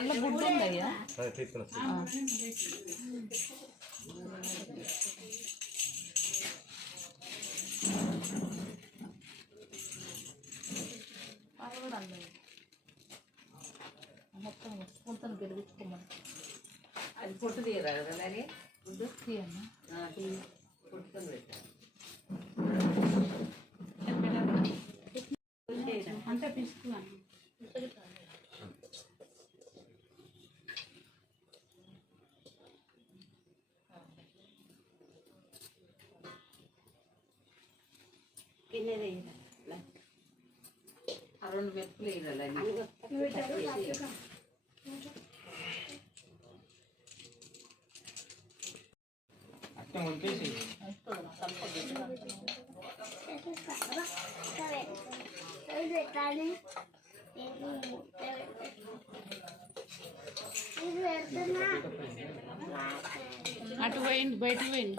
అందులో గుడ్డు ఉంది అయ్యా తీసుకుని పాలు కూడా అందదు మొత్తం స్పూన్తో గెలిపించుకోమని. అది పొట్టు తీయరా కదా అలాగే గుడ్డు తీయమ్మా ఆ, తీ పొట్టుకొని పెట్టాను అంటే పిసుకున్నాను ఆ రెండు మెప్పులు వేయాలి అట్టం వంపేసి అటు పోయింది బయటకు పోయింది.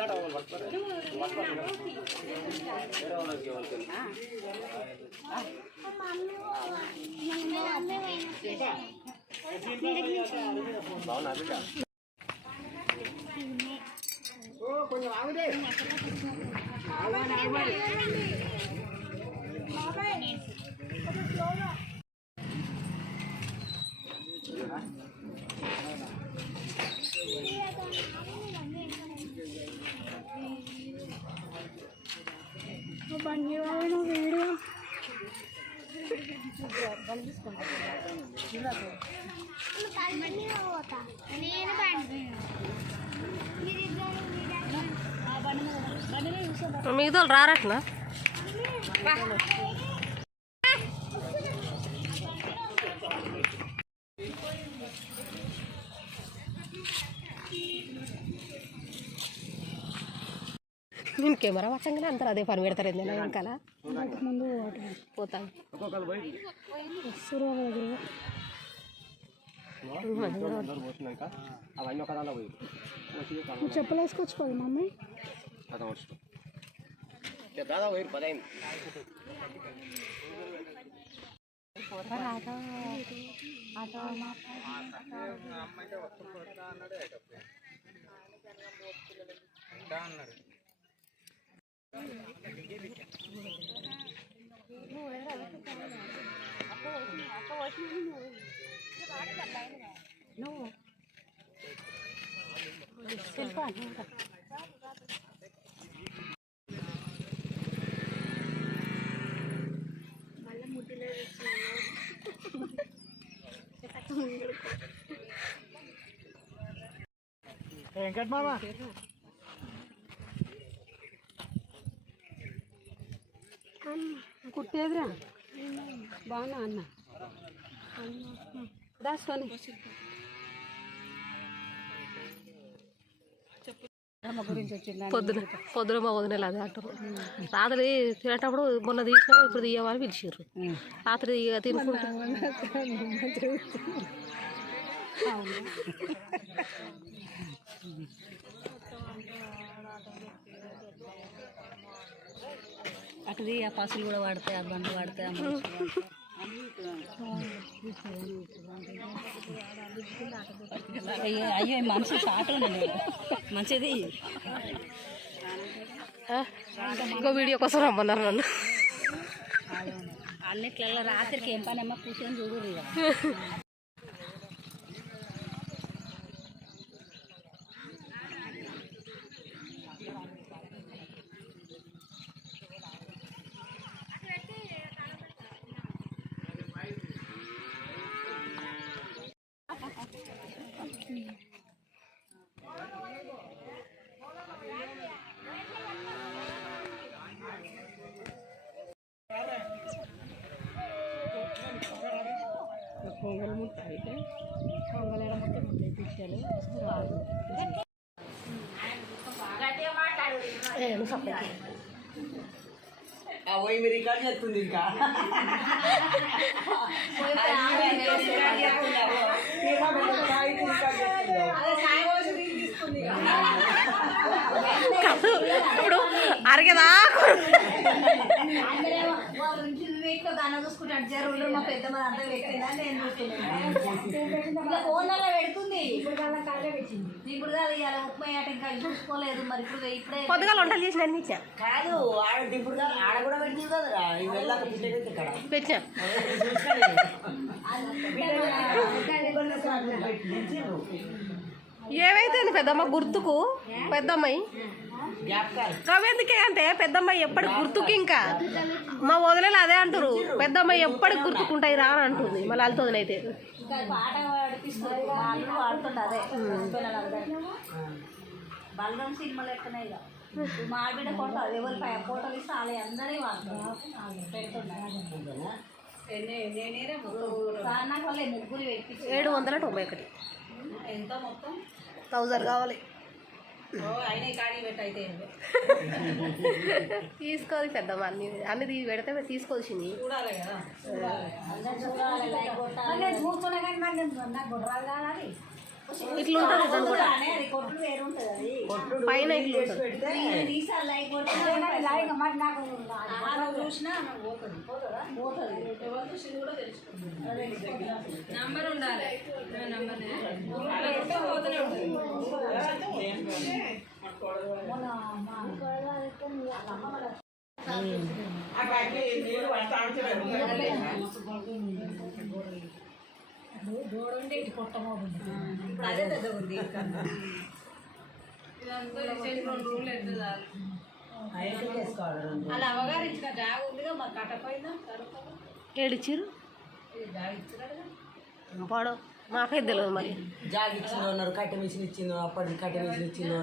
ఆడ కూడా వస్తారు ఇద్దరు పట్టి కొడుతున్నారు అన్నట్టు అన్నట్టు నీళ్ళ పట్టుకోరు వేరే వాళ్ళకి ఎవరికి బాగున్నా బిడ్డ నేను బండి మిగతా రారట్నా? నేను కెమెరా పట్టంగానే అంటారు అదే పని పెడతారు ఏంటన్నా వెనకాల? ముందు పోతాను ఒక్కొక్కరు పోయి. అందరూ పోతున్నాక అవన్నీ ఒక దాంట్లో పోయి. చెప్పులు వేసుకొచ్చుకోవాలి మమ్మీ కథ వచ్చు దాదా పోయి పదైంది వెంకట్ మామ కుట్టేదిరా. బాగున్నా అన్న? దాసుకొని పొద్దున పొద్దున మా అదే అంటారు. రాత్రి తినేటప్పుడు మొన్న తీసినాం ఇప్పుడు తీయమని పిలిచిర్రు. రాత్రి తినుకుంటా. అటుది ఆ పసులు కూడా వాడతాయి ఆ బండ్లు వాడతాయి ఆ. అయ్యో అయ్యో మనిషి షార్ట్ మంచిది. ఇంకో వీడియో కోసం రమ్మన్నారు నన్ను. అన్నిట్లలో రాత్రికి ఏం పని అమ్మ కూర్చొని పొంగలు ముట్టాయి పొంగలేడ ముట్టే ముట్టే పిట్టలు రాదు ఏం రికార్డ్ చేస్తుంది ఇంకా. అరగదా దాన్ని చూసుకుంటాడు జరువులు మా పెద్దమ్మ అంతా పెట్టిందా నేను ఫోన్లలో పెడుతుంది. ఇప్పుడు ఇప్పుడు కాదు ఇవాళ ఉప్మా ఇంకా చూసుకోలేదు మరి ఇప్పుడు ఇప్పుడే వంటలు చేసిన అన్ని ఇచ్చా? కాదు ఆడ ఇప్పుడు ఆడ కూడా పెట్టింది కదరా. వెళ్ళాక ఇక్కడ. పెట్టా. ఏవైతే పెద్దమ్మ గుర్తుకు? పెద్దమ్మాయి? కవెందుకే అంటే పెద్దమ్మాయి ఎప్పటికి గుర్తుకు ఇంకా? మా వదిలేలు అదే అంటారు పెద్దమ్మాయి ఎప్పటికి గుర్తుకుంటాయి రా అని అంటుంది. మళ్ళీ వాళ్ళతో వదిలైతే బలరాం సినిమాలు ఎక్కనే ఇక మా ఆడబిడ్డ ఫోటో ఎవరి పై ఫోటోలు ఇస్తే వాళ్ళే అందరే వాడుతున్నారు పెడుతున్నారు నాకు వాళ్ళే ముగ్గురు పెట్టించి ఏడు వందల తొంభై ఒకటి. ఎంత మొత్తం? థౌజండ్ కావాలి అయినా కాడి పెట్టి అయితే తీసుకోదు పెద్దమ్మ అన్ని అన్ని తీ- పెడితే తీసుకోవాల్సింది. చూడాలి ఇట్లా ఉంటుంది దాని కూడా. పైన ఇట్లా ఉంటుంది. నేను తీసాను దూడుండి ఇటు కొట్టమోగుంది ఇప్పుడు అదే పెద్ద ఉంది అలా అవగారు ఇంకా జాగ ఉందిగా మాకు కట్టపోయిందా ఏడిచ్చిరు పాడు మాకైతే తెలియదు మరి. జాగ్ ఇచ్చిందో అన్నారు కట్టె మిషన్ ఇచ్చిందో అప్పటికి కట్టె మిషన్ ఇచ్చిందో